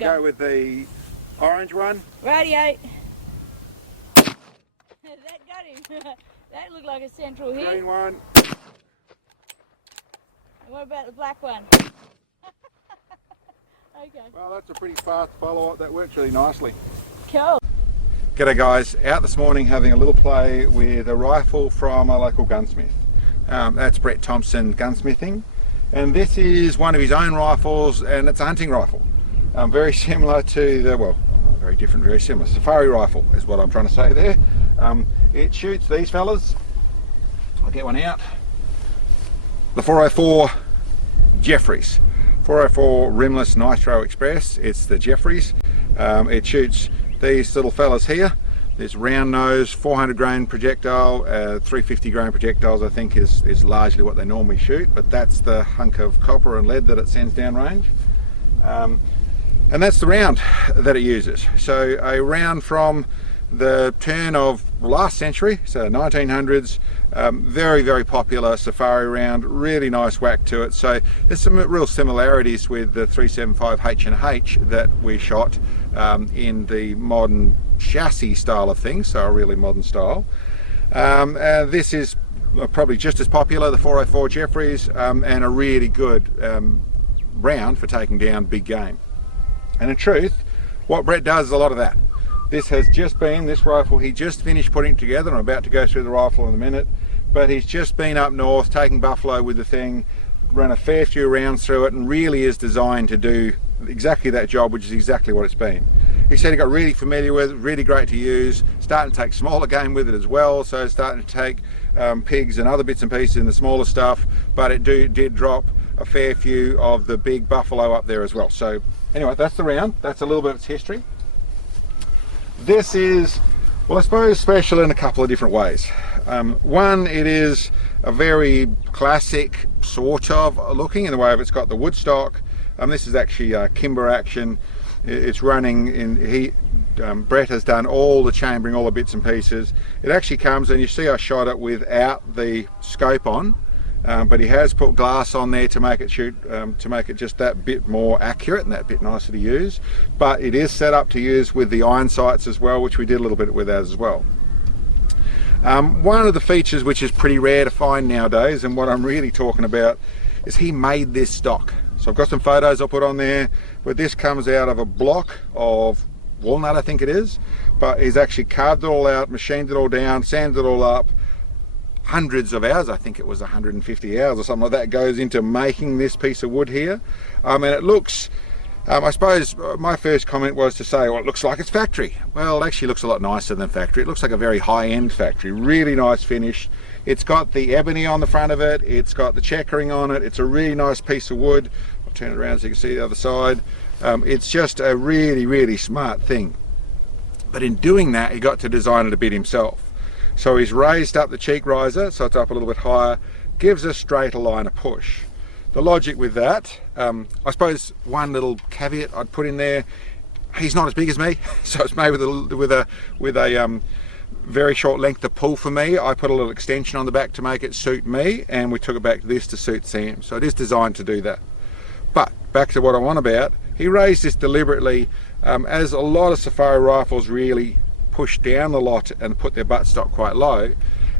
Go with the orange one. Radio. That got him. That looked like a central hit. Green one. And what about the black one? Okay. Well, that's a pretty fast follow-up. That works really nicely. Cool. G'day guys, out this morning having a little play with a rifle from a local gunsmith. That's Brett Thomson Gunsmithing, and this is one of his own rifles, and it's a hunting rifle. Very similar to the, well, very different, very similar. Safari rifle is what I'm trying to say there. It shoots these fellas. I'll get one out. The 404 Jefferys. 404 Rimless Nitro Express. It's the Jefferys. It shoots these little fellas here. This round nose 400 grain projectile, 350 grain projectiles I think is largely what they normally shoot, but that's the hunk of copper and lead that it sends down range. And that's the round that it uses. So a round from the turn of last century, so 1900s, very, very popular safari round, really nice whack to it. So there's some real similarities with the 375 H&H that we shot in the modern chassis style of things, so a really modern style. This is probably just as popular, the 404 Jefferys, and a really good round for taking down big game. And in truth, what Brett does is a lot of that. This has just been, this rifle, he just finished putting it together. I'm about to go through the rifle in a minute, but he's just been up north taking buffalo with the thing, run a fair few rounds through it, and really is designed to do exactly that job, which is exactly what it's been. He said he got really familiar with it, really great to use, starting to take smaller game with it as well, so starting to take pigs and other bits and pieces in the smaller stuff, but it did drop a fair few of the big buffalo up there as well. So anyway, that's the round, that's a little bit of its history. This is, well, I suppose special in a couple of different ways. One, it is a very classic sort of looking in the way of it's got the wood stock. This is actually Kimber action. It's running in, Brett has done all the chambering, all the bits and pieces. It actually comes, and you see I shot it without the scope on, but he has put glass on there to make it shoot, to make it just that bit more accurate and that bit nicer to use. But it is set up to use with the iron sights as well, which we did a little bit with that as well. One of the features which is pretty rare to find nowadays, and what I'm really talking about, is he made this stock. So I've got some photos I'll put on there, but this comes out of a block of walnut, I think it is, but he's actually carved it all out, machined it all down, sanded it all up. Hundreds of hours, I think it was 150 hours or something like that, goes into making this piece of wood here. And it looks, I suppose my first comment was to say, well, it looks like it's factory. Well, it actually looks a lot nicer than factory. It looks like a very high-end factory, really nice finish. It's got the ebony on the front of it, it's got the checkering on it, it's a really nice piece of wood. I'll turn it around so you can see the other side. It's just a really, really smart thing. But in doing that, he got to design it a bit himself. So he's raised up the cheek riser, so it's up a little bit higher, gives a straighter line of push. The logic with that, I suppose one little caveat I'd put in there, he's not as big as me, so it's made with a very short length of pull for me. I put a little extension on the back to make it suit me, and we took it back to this to suit Sam. So it is designed to do that. But back to what I'm on about, he raised this deliberately, as a lot of safari rifles really push down the lot and put their buttstock quite low.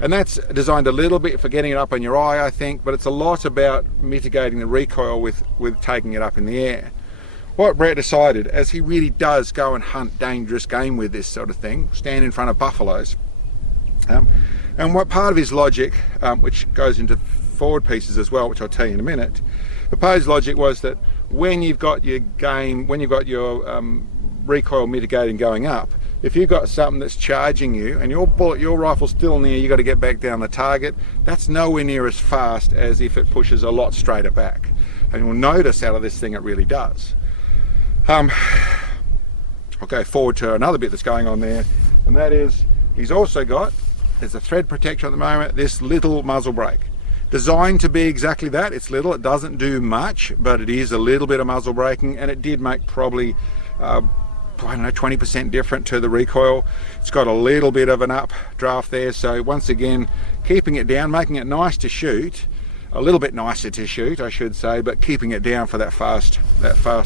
And that's designed a little bit for getting it up on your eye, I think, but it's a lot about mitigating the recoil with taking it up in the air. What Brett decided, as he really does go and hunt dangerous game with this sort of thing, stand in front of buffaloes, and what part of his logic, which goes into forward pieces as well, which I'll tell you in a minute, the proposed logic was that when you've got your game, when you've got your recoil mitigating going up, if you've got something that's charging you and your rifle's still near, you've got to get back down the target, that's nowhere near as fast as if it pushes a lot straighter back. And you'll notice out of this thing it really does. I'll go forward to another bit that's going on there, and that is he's also got, there's a thread protector at the moment, this little muzzle brake. Designed to be exactly that. It's little, it doesn't do much, but it is a little bit of muzzle braking, and it did make probably I don't know, 20% different to the recoil. It's got a little bit of an updraft there, so once again keeping it down, making it nice to shoot, a little bit nicer to shoot I should say, but keeping it down for that fast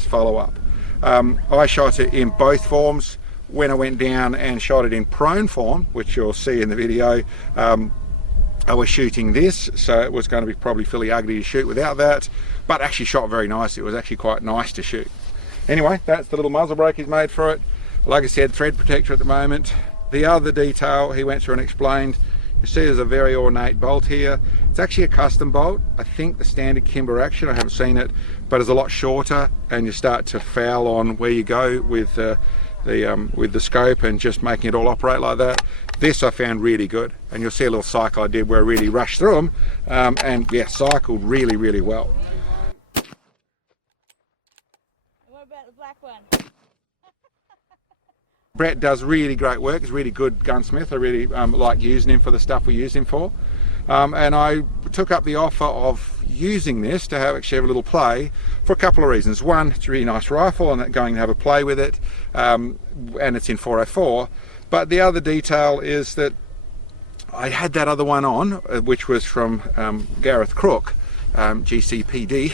follow-up. I shot it in both forms. When I went down and shot it in prone form, which you'll see in the video, I was shooting this, so it was going to be probably fairly ugly to shoot without that, but actually shot very nice. It was actually quite nice to shoot. Anyway, that's the little muzzle brake he's made for it. Like I said, thread protector at the moment. The other detail he went through and explained, you see there's a very ornate bolt here. It's actually a custom bolt. I think the standard Kimber action, I haven't seen it, but it's a lot shorter, and you start to foul on where you go with the scope and just making it all operate like that. This I found really good, and you'll see a little cycle I did where I really rushed through them, and yeah, cycled really well. What about the black one? Brett does really great work. He's a really good gunsmith. I really like using him for the stuff we use him for, and I took up the offer of using this to actually have a little play for a couple of reasons. One, it's a really nice rifle and going to have a play with it, and it's in 404. But the other detail is that I had that other one on, which was from Gareth Crook, GCPD,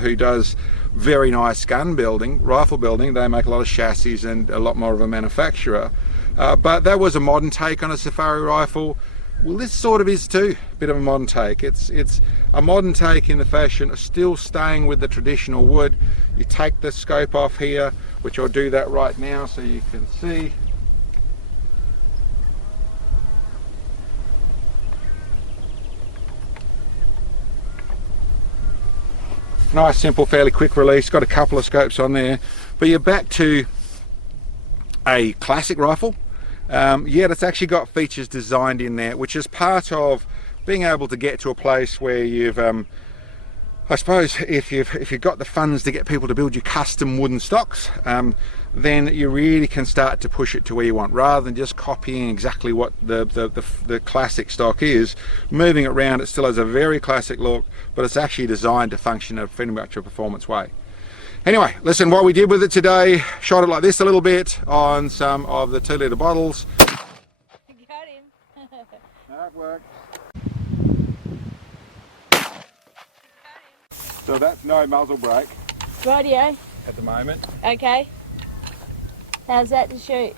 who does very nice gun building, rifle building. They make a lot of chassis and a lot more of a manufacturer. But that was a modern take on a safari rifle. Well, this sort of is too, a bit of a modern take. It's a modern take in the fashion of still staying with the traditional wood. You take the scope off here, which I'll do that right now so you can see. Nice, simple, fairly quick release. Got a couple of scopes on there, but you're back to a classic rifle. Yet it's actually got features designed in there, which is part of being able to get to a place where you've, I suppose, if you've got the funds to get people to build you custom wooden stocks, then you really can start to push it to where you want, rather than just copying exactly what the classic stock is. Moving it around, it still has a very classic look, but it's actually designed to function in a pretty much a performance way. Anyway, listen, what we did with it today, shot it like this a little bit on some of the 2-litre bottles. Got him. That worked. So that's no muzzle brake Rightio. at the moment. Okay. How's that to shoot?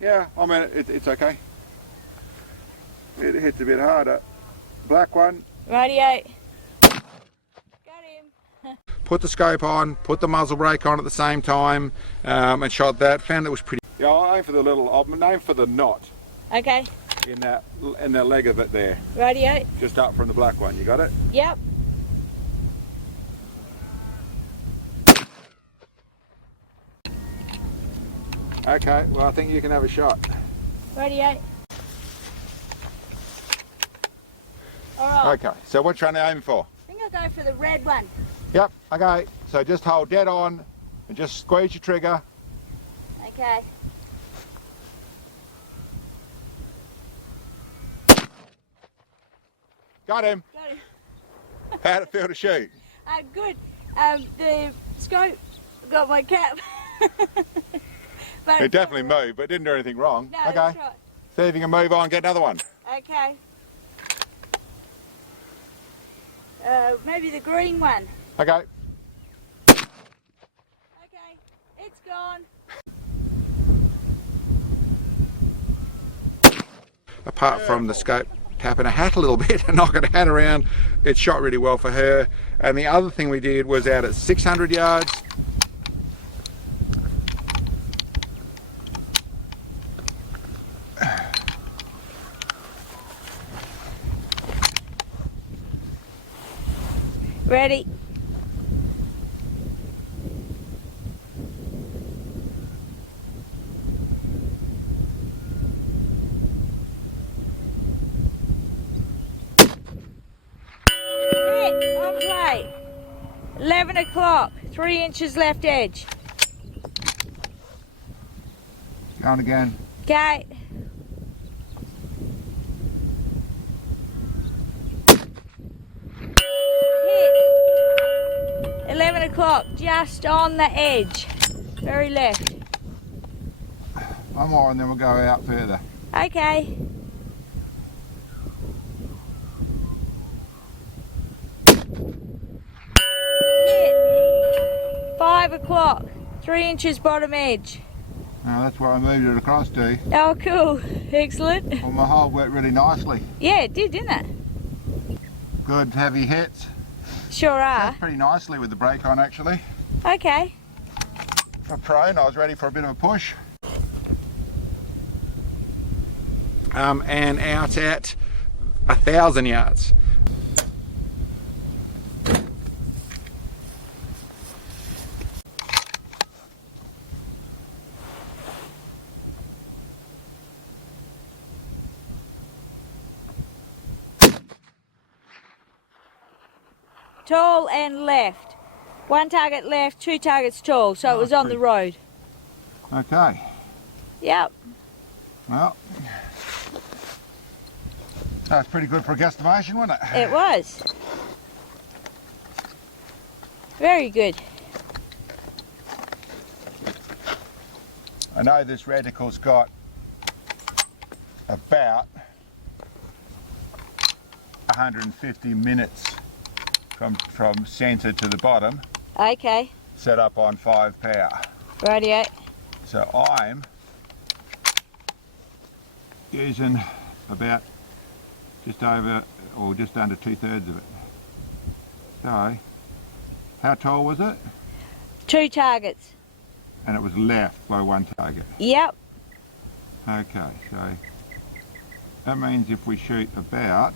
Yeah, I mean, it's okay. It hits a bit harder. Black one. Rightio. Got him. Put the scope on, put the muzzle brake on at the same time, and shot that. Found it was pretty. Yeah, I'll aim for the little. I'll aim for the knot Okay. in the leg of it there, Rightio. just up from the black one. You got it? Yep. Okay. Well, I think you can have a shot. Rightio. Alright. Okay. So what you trying to aim for? I think I'll go for the red one. Yep. Okay. So just hold dead on, and just squeeze your trigger. Okay. Got him. Got him. How'd it feel to shoot? Good. The scope got my cap. But It definitely moved, but didn't do anything wrong. No, Okay. that's right. See if you can move on, get another one. Okay. Maybe the green one. Okay. Okay. It's gone. Apart from the scope tapping a hat a little bit and knocking a hat around, it shot really well for her. And the other thing we did was out at 600 yards. Ready. Hit on play. 11 o'clock. 3 inches left edge. Going again. Okay. Hit. 11 o'clock. Just on the edge. Very left. One more and then we'll go out further. Okay. Hit. 5 o'clock. 3 inches bottom edge. Now that's where I moved it across to. Oh, cool. Excellent. Well, my hole went really nicely. Yeah, it did, didn't it? Good heavy hits. Sure are. That's pretty nicely with the brake on, actually. Okay. For prone, I was ready for a bit of a push. And out at 1,000 yards. Tall and left. 1 target left, 2 targets tall, so it was on the road. Okay. Yep. Well, that's pretty good for a guesstimation, wasn't it? It was. Very good. I know this reticle's got about 150 minutes from centre to the bottom, Okay. set up on 5 power. Rightio. So I'm using about just over or just under 2/3 of it. So, how tall was it? 2 targets. And it was left by 1 target. Yep. Okay, so that means if we shoot about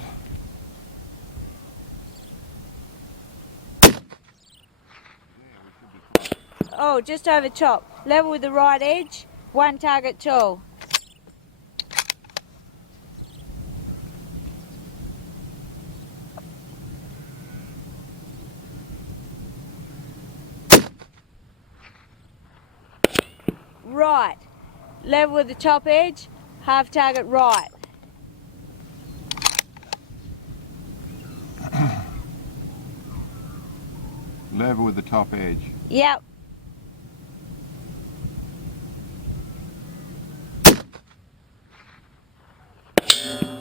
Oh, just over top. Level with the right edge, 1 target tall. Right. Level with the top edge, half target right. level with the top edge. Yep.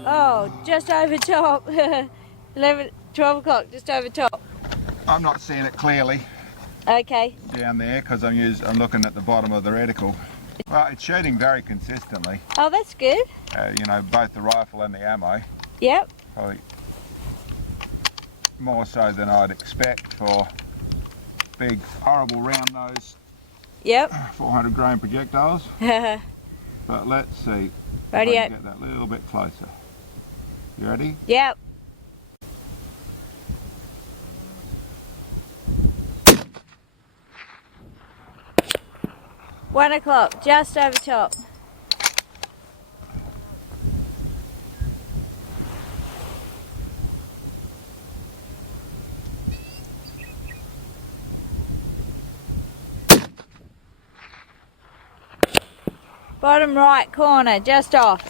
Oh, just over top. 11, 12 o'clock, just over top. I'm not seeing it clearly Okay. down there because I'm looking at the bottom of the reticle. Well, it's shooting very consistently. Oh, that's good. You know, both the rifle and the ammo. Yep. Probably more so than I'd expect for big, horrible round-nosed Yep. 400 grain projectiles. But let's see if I Radio. can get that a little bit closer. You ready? Yep. One o'clock, just over top. Bottom right corner, just off.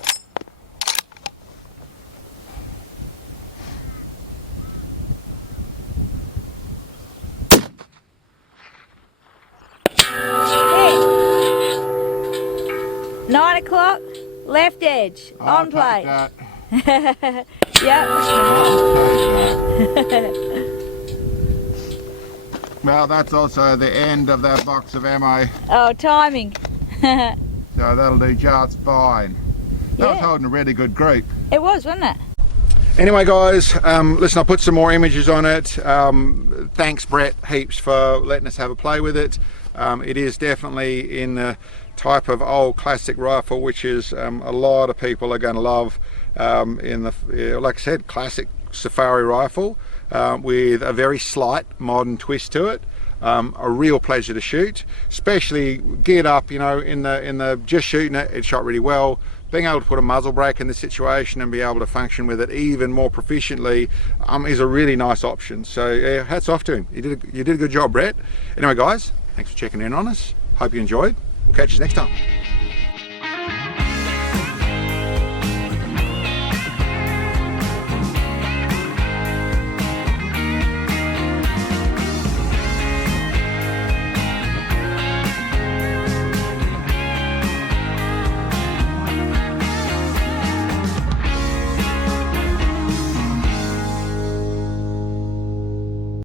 Hit. 9 o'clock, left edge, on plate. Yep. Well, that's also the end of that box of ammo, Oh, timing. so that'll do just fine. That was Yeah. holding a really good group. It was, wasn't it? Anyway guys, listen, I'll put some more images on it. Thanks Brett heaps for letting us have a play with it. It is definitely in the type of old classic rifle which is a lot of people are going to love, like I said, classic safari rifle with a very slight modern twist to it. A real pleasure to shoot, especially geared up, you know, in the just shooting it, it shot really well. Being able to put a muzzle brake in this situation and be able to function with it even more proficiently is a really nice option. So yeah, hats off to him. You did a good job, Brett. Anyway guys, thanks for checking in on us. Hope you enjoyed. We'll catch you next time.